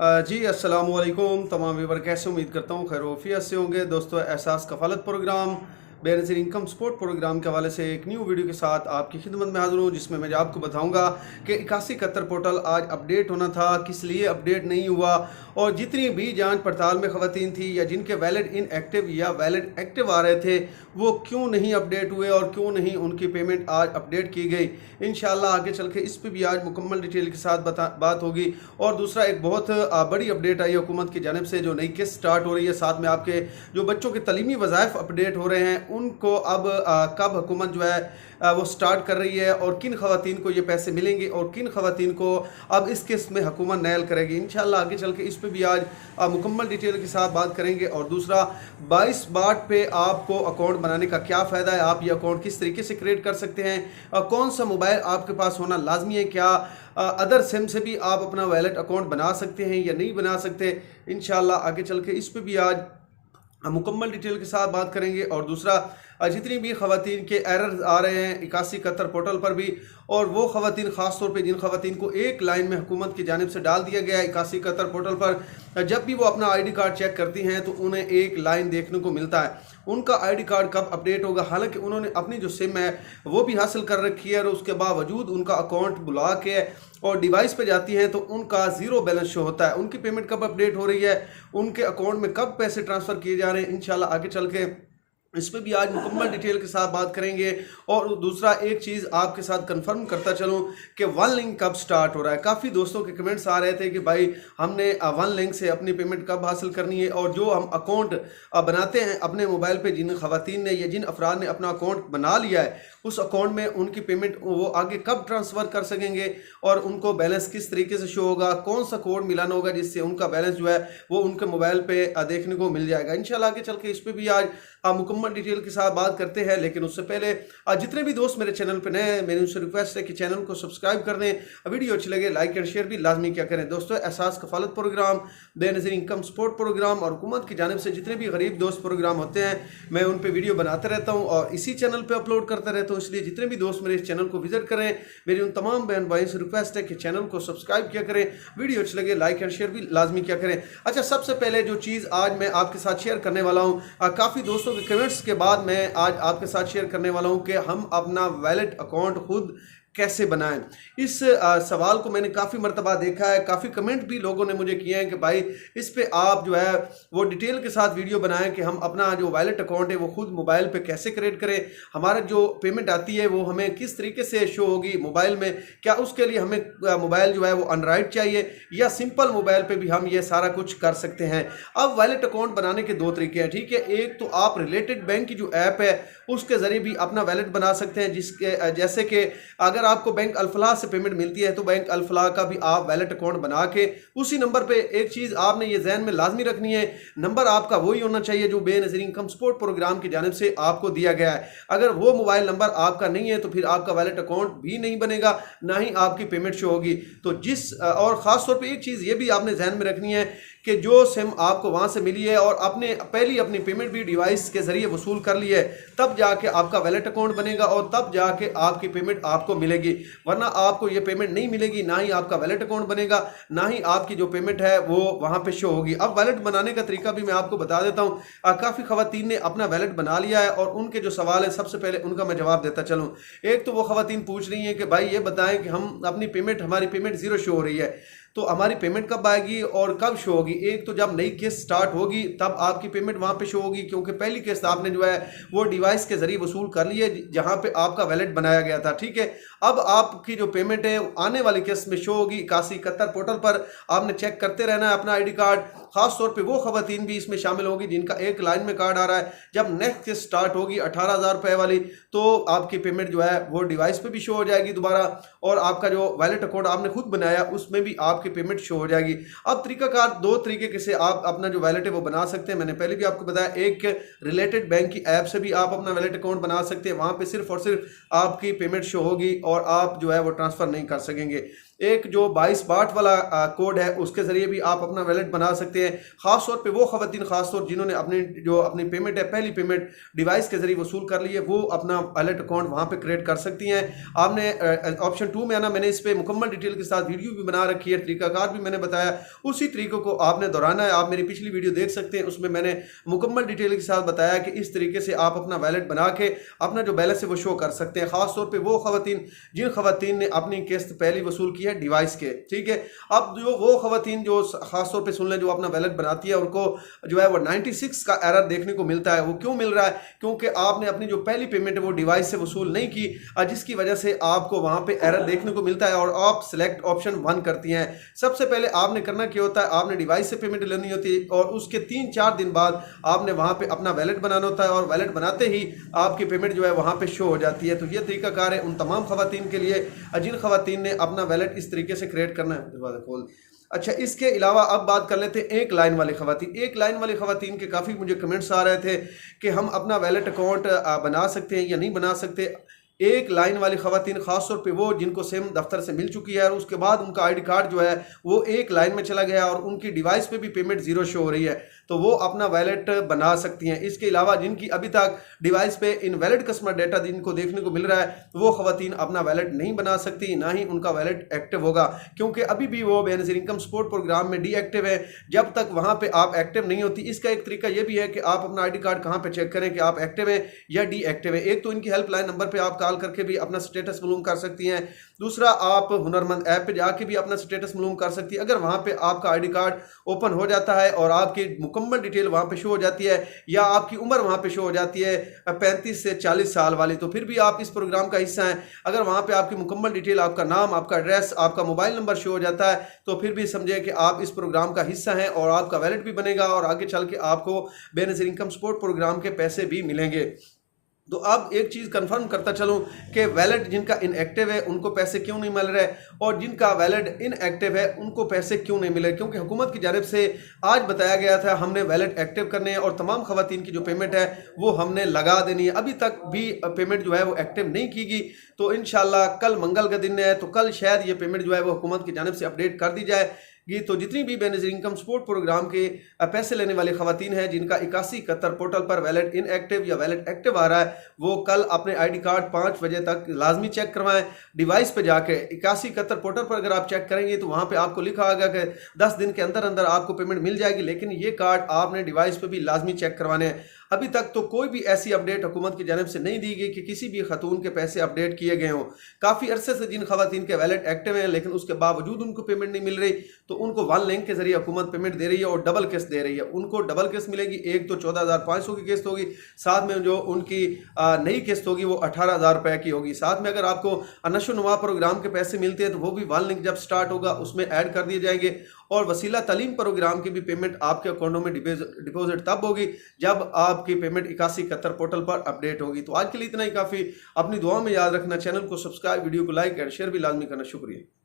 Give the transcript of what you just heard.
जी अस्सलाम वालेकुम तमाम व्यूवर, कैसे उम्मीद करता हूँ खैर वफ़ियत से होंगे। दोस्तों, Ehsaas Kafalat programme Benazir income support programme के हवाले से एक न्यू वीडियो के साथ आपकी खिदमत में हाज़िर हूँ, जिसमें मैं आपको बताऊँगा कि 8171 पोर्टल आज अपडेट होना था, किस लिए अपडेट नहीं हुआ, और जितनी भी जांच पड़ताल में ख़वातीन थी या जिनके वैलिड इनएक्टिव या वैलिड एक्टिव आ रहे थे, वो क्यों नहीं अपडेट हुए और क्यों नहीं उनकी पेमेंट आज अपडेट की गई। इंशाल्लाह आगे चल के इस पे भी आज मुकम्मल डिटेल के साथ बात होगी। और दूसरा, एक बहुत बड़ी अपडेट आई है हुकूमत की जानिब से, जो नई किस्त स्टार्ट हो रही है। साथ में आपके जो बच्चों के तलीमी वज़ाइफ अपडेट हो रहे हैं, उनको अब कब हुकूमत जो है वो स्टार्ट कर रही है, और किन खवातीन को ये पैसे मिलेंगे और किन खवातीन को अब इस किस्त में हुकूमत नैल करेगी। इंशाल्लाह आगे चल के इस पर भी आज मुकम्मल डिटेल के साथ बात करेंगे। और दूसरा, 22 बाट पे आपको अकाउंट बनाने का क्या फ़ायदा है, आप ये अकाउंट किस तरीके से क्रिएट कर सकते हैं, कौन सा मोबाइल आपके पास होना लाजमी है, क्या अदर सिम से भी आप अपना वैलेट अकाउंट बना सकते हैं या नहीं बना सकते। इंशाल्लाह आगे चल के इस पर भी आज मुकम्मल डिटेल के साथ बात करेंगे। और दूसरा, जितनी भी खवातीन के एरर आ रहे हैं 8171 पोर्टल पर भी, और वो खवातीन ख़ास तौर पे जिन खवातीन को एक लाइन में हुकूमत की जानिब से डाल दिया गया है 8171 पोर्टल पर, जब भी वो अपना आईडी कार्ड चेक करती हैं तो उन्हें एक लाइन देखने को मिलता है, उनका आईडी कार्ड कब अपडेट होगा। हालांकि उन्होंने अपनी जो सिम है वो भी हासिल कर रखी है, और उसके बावजूद उनका अकाउंट बुला के और डिवाइस पे जाती हैं तो उनका ज़ीरो बैलेंस शो होता है। उनकी पेमेंट कब अपडेट हो रही है, उनके अकाउंट में कब पैसे ट्रांसफ़र किए जा रहे हैं, इंशाल्लाह आगे चल के इस पर भी आज मुकम्मल डिटेल के साथ बात करेंगे। और दूसरा, एक चीज़ आपके साथ कंफर्म करता चलूँ कि वन लिंक कब स्टार्ट हो रहा है। काफ़ी दोस्तों के कमेंट्स आ रहे थे कि भाई हमने वन लिंक से अपनी पेमेंट कब हासिल करनी है, और जो हम अकाउंट बनाते हैं अपने मोबाइल पे, जिन खवातीन ने या जिन अफराद ने अपना अकाउंट बना लिया है, उस अकाउंट में उनकी पेमेंट वो आगे कब ट्रांसफ़र कर सकेंगे, और उनको बैलेंस किस तरीके से शो होगा, कौन सा कोड मिलाना होगा जिससे उनका बैलेंस जो है वो उनके मोबाइल पे देखने को मिल जाएगा। इंशाल्लाह आगे चल के इस पर भी आज मुकम्मल डिटेल के साथ बात करते हैं। लेकिन उससे पहले जितने भी दोस्त मेरे चैनल पे नए हैं, मेरी उनसे रिक्वेस्ट है कि चैनल को सब्सक्राइब कर दें, वीडियो अच्छी लगे लाइक एंड शेयर भी लाजमी क्या करें। दोस्तों, Ehsaas Kafalat programme, Benazir income support programme और हुकूमत की जानिब से जितने भी गरीब दोस्त प्रोग्राम होते हैं, मैं उन पर वीडियो बनाते रहता हूँ और इसी चैनल पर अपलोड करता रहता हूँ। इसलिए जितने भी दोस्त मेरे इस चैनल को विजिट करें, मेरी उन तमाम बहन भाइयों से रिक्वेस्ट है कि चैनल को सब्सक्राइब किया करें, वीडियो अच्छी लगे लाइक एंड शेयर भी लाजमी क्या करें। अच्छा, सबसे पहले जो चीज़ आज मैं आपके साथ शेयर करने वाला हूँ, काफ़ी दोस्तों के कमेंट्स के बाद मैं आज आपके साथ शेयर करने वाला हूं कि हम अपना वैलेट अकाउंट खुद कैसे बनाएं। इस सवाल को मैंने काफ़ी मरतबा देखा है, काफ़ी कमेंट भी लोगों ने मुझे किए हैं कि भाई इस पे आप जो है वो डिटेल के साथ वीडियो बनाएं कि हम अपना जो वैलेट अकाउंट है वो खुद मोबाइल पे कैसे क्रिएट करें, हमारा जो पेमेंट आती है वो हमें किस तरीके से शो होगी मोबाइल में, क्या उसके लिए हमें मोबाइल जो है वो एंड्रॉयड चाहिए या सिंपल मोबाइल पर भी हम ये सारा कुछ कर सकते हैं। अब वैलेट अकाउंट बनाने के दो तरीके हैं, ठीक है। एक तो आप रिलेटेड बैंक की जो ऐप है उसके ज़रिए भी अपना वैलेट बना सकते हैं, जिसके जैसे कि अगर आपको बैंक अल्फलाह से पेमेंट मिलती है तो बैंक अल्फलाह का भी आप वैलेट अकाउंट बना के उसी नंबर पे, एक चीज़ आपने ये जहन में लाजमी रखनी है, नंबर आपका वही होना चाहिए जो बेनज़ीर इनकम सपोर्ट प्रोग्राम की जानिब से आपको दिया गया है। अगर वो मोबाइल नंबर आपका नहीं है तो फिर आपका वैलेट अकाउंट भी नहीं बनेगा, ना ही आपकी पेमेंट शो होगी। तो और ख़ास तौर पर एक चीज़ ये भी आपने जहन में रखनी है कि जो सिम आपको वहाँ से मिली है और आपने पहली अपनी पेमेंट भी डिवाइस के ज़रिए वसूल कर ली है, तब जाके आपका वैलेट अकाउंट बनेगा और तब जाके आपकी पेमेंट आपको मिलेगी, वरना आपको ये पेमेंट नहीं मिलेगी, ना ही आपका वैलेट अकाउंट बनेगा, ना ही आपकी जो पेमेंट है वो वहाँ पे शो होगी। अब वैलेट बनाने का तरीका भी मैं आपको बता देता हूँ। काफ़ी खवातीन ने अपना वैलेट बना लिया है और उनके जो सवाल है सबसे पहले उनका मैं जवाब देता चलूँ। एक तो वो खवातीन पूछ रही हैं कि भाई ये बताएं कि हम अपनी पेमेंट, हमारी पेमेंट ज़ीरो शो हो रही है, तो हमारी पेमेंट कब आएगी और कब शो होगी। एक तो जब नई किस्त स्टार्ट होगी तब आपकी पेमेंट वहाँ पे शो होगी, क्योंकि पहली किस्त आपने जो है वो डिवाइस के ज़रिए वसूल कर ली है जहाँ पे आपका वैलेट बनाया गया था, ठीक है। अब आपकी जो पेमेंट है आने वाली किस्त में शो होगी 8171 पोर्टल पर। आपने चेक करते रहना है अपना आईडी कार्ड। खास तौर पे वो खवातीन भी इसमें शामिल होगी जिनका एक लाइन में कार्ड आ रहा है। जब नेक्स्ट किस्त स्टार्ट होगी 18,000 रुपये वाली, तो आपकी पेमेंट जो है वो डिवाइस पे भी शो हो जाएगी दोबारा, और आपका जो वैलेट अकाउंट आपने खुद बनाया उसमें भी आपकी पेमेंट शो हो जाएगी। अब तरीकाकार दो तरीके से आप अपना जो वैलेट है वो बना सकते हैं। मैंने पहले भी आपको बताया, एक रिलेटेड बैंक की ऐप से भी आप अपना वैलेट अकाउंट बना सकते हैं, वहाँ पे सिर्फ और सिर्फ आपकी पेमेंट शो होगी और आप जो है वो ट्रांसफ़र नहीं कर सकेंगे। एक जो 22 बाट वाला कोड है उसके ज़रिए भी आप अपना वैलेट बना सकते हैं। ख़ास तौर पे वो ख़वातीन ख़ासतौर जिन्होंने अपनी पेमेंट है पहली पेमेंट डिवाइस के ज़रिए वसूल कर ली है, वो अपना वैलेट अकाउंट वहाँ पे क्रिएट कर सकती हैं। आपने ऑप्शन 2 में आना, मैंने इस पर मुकम्मल डिटेल के साथ वीडियो भी बना रखी है, तरीकाकार भी मैंने बताया, उसी तरीक़ों को आपने दोहराना है। आप मेरी पिछली वीडियो देख सकते हैं, उसमें मैंने मुकम्मल डिटेल के साथ बताया कि इस तरीके से आप अपना वैलेट बना के अपना जो बैलेंस है वो शो कर सकते हैं। ख़ास तौर पे वो ख़वातीन जिन ख़वातीन ने अपनी किस्त पहली वसूल की है डिवाइस के, ठीक है। अब जो वो ख़वातीन जो ख़ास तौर पे सुन लें, जो अपना वैलेट बनाती है, उनको जो है वो 96 का एरर देखने को मिलता है। वो क्यों मिल रहा है? क्योंकि आपने अपनी जो पहली पेमेंट है वो डिवाइस से वसूल नहीं की, जिसकी वजह से आपको वहाँ पे एरर देखने को मिलता है और आप सिलेक्ट ऑप्शन 1 करती हैं। सबसे पहले आपने करना क्या होता है, आपने डिवाइस से पेमेंट लेनी होती है और उसके 3-4 दिन बाद आपने वहाँ पे अपना वैलेट बनाना होता है और वैलेट बनाते ही आपकी पेमेंट जो है वहाँ पे शो हो जाती है। तो ये तरीकाकार है उन तमाम ख़वातीन के लिए जिन ख़वातीन ने अपना वैलेट इस तरीके से क्रिएट करना है। खोल अच्छा, इसके अलावा अब बात कर लेते हैं एक लाइन वाली ख़वातीन। एक लाइन वाली ख़वातीन के काफ़ी मुझे कमेंट्स आ रहे थे कि हम अपना वैलेट अकाउंट बना सकते हैं या नहीं बना सकते। एक लाइन वाली ख़वातीन ख़ास तौर पे वो जिनको सेम दफ्तर से मिल चुकी है और उसके बाद उनका आईडी कार्ड जो है वो एक लाइन में चला गया और उनकी डिवाइस पे भी पेमेंट ज़ीरो शो हो रही है, तो वो अपना वैलेट बना सकती हैं। इसके अलावा जिनकी अभी तक डिवाइस पे इनवैलिड कस्टमर डाटा जिनको देखने को मिल रहा है, वो ख़वातीन अपना वैलेट नहीं बना सकती, ना ही उनका वैलेट एक्टिव होगा, क्योंकि अभी भी वो बेनज़ीर इनकम सपोर्ट प्रोग्राम में डीएक्टिव है। जब तक वहाँ पे आप एक्टिव नहीं होती, इसका एक तरीका ये भी है कि आप अपना आईडी कार्ड कहाँ पे चेक करें कि आप एक्टिव है या डीएक्टिव है। एक तो इनकी हेल्पलाइन नंबर पर आप कॉल करके भी अपना स्टेटस मालूम कर सकती हैं, दूसरा आप हुनरमंद ऐप पे जाके भी अपना स्टेटस मालूम कर सकती है। अगर वहाँ पे आपका आईडी कार्ड ओपन हो जाता है और आपकी मुकम्मल डिटेल वहाँ पे शो हो जाती है या आपकी उम्र वहाँ पे शो हो जाती है 35 से 40 साल वाली, तो फिर भी आप इस प्रोग्राम का हिस्सा हैं। अगर वहाँ पे आपकी मुकम्मल डिटेल, आपका नाम, आपका एड्रेस, आपका मोबाइल नंबर शो हो जाता है, तो फिर भी समझे कि आप इस प्रोग्राम का हिस्सा हैं और आपका वैलेट भी बनेगा और आगे चल के आपको बेनज़ीर इनकम सपोर्ट प्रोग्राम के पैसे भी मिलेंगे। तो अब एक चीज़ कंफर्म करता चलूँ कि वैलेट जिनका इनएक्टिव है उनको पैसे क्यों नहीं मिल रहे और जिनका वैलेट इनएक्टिव है उनको पैसे क्यों नहीं मिल रहे, क्योंकि हुकूमत की जानिब से आज बताया गया था हमने वैलेट एक्टिव करने हैं और तमाम ख़वातीन की जो पेमेंट है वो हमने लगा देनी है। अभी तक भी पेमेंट जो है वो एक्टिव नहीं की गई, तो इंशाल्लाह कल मंगल का दिन है, तो कल शायद ये पेमेंट जो है वो हुकूमत की जानिब से अपडेट कर दी जाए। तो जितनी भी बेनज़ीर इनकम सपोर्ट प्रोग्राम के पैसे लेने वाली ख़वातीन हैं जिनका 8171 पोर्टल पर वैलेट इनएक्टिव या वैलेट एक्टिव आ रहा है, वो कल अपने आईडी कार्ड 5 बजे तक लाजमी चेक करवाएं। डिवाइस पे जाके 8171 पोर्टल पर अगर आप चेक करेंगे तो वहाँ पे आपको लिखा होगा कि 10 दिन के अंदर अंदर आपको पेमेंट मिल जाएगी, लेकिन ये कार्ड आपने डिवाइस पे भी लाजमी चेक करवाने हैं। अभी तक तो कोई भी ऐसी अपडेट हुकूमत की जानिब से नहीं दी गई कि किसी भी खतून के पैसे अपडेट किए गए हों। काफ़ी अरसे से जिन खवातीन के वैलेट एक्टिव हैं लेकिन उसके बावजूद उनको पेमेंट नहीं मिल रही, तो उनको वन लिंक के जरिए हुकूमत पेमेंट दे रही है और डबल किस्त दे रही है। उनको डबल किस्त मिलेगी, एक तो 14,500 की किस्त होगी, साथ में जो उनकी नई किस्त होगी वो 18,000 रुपये की होगी। साथ में अगर आपको नशो नुमा प्रोग्राम के पैसे मिलते हैं तो वो भी वन लिंक जब स्टार्ट होगा उसमें ऐड कर दिए जाएंगे और वसीला तालीम प्रोग्राम की भी पेमेंट आपके अकाउंटों में डिपॉजिट तब होगी जब आपकी पेमेंट 8171 पोर्टल पर अपडेट होगी। तो आज के लिए इतना ही काफ़ी। अपनी दुआ में याद रखना, चैनल को सब्सक्राइब, वीडियो को लाइक एंड शेयर भी लाजमी करना। शुक्रिया।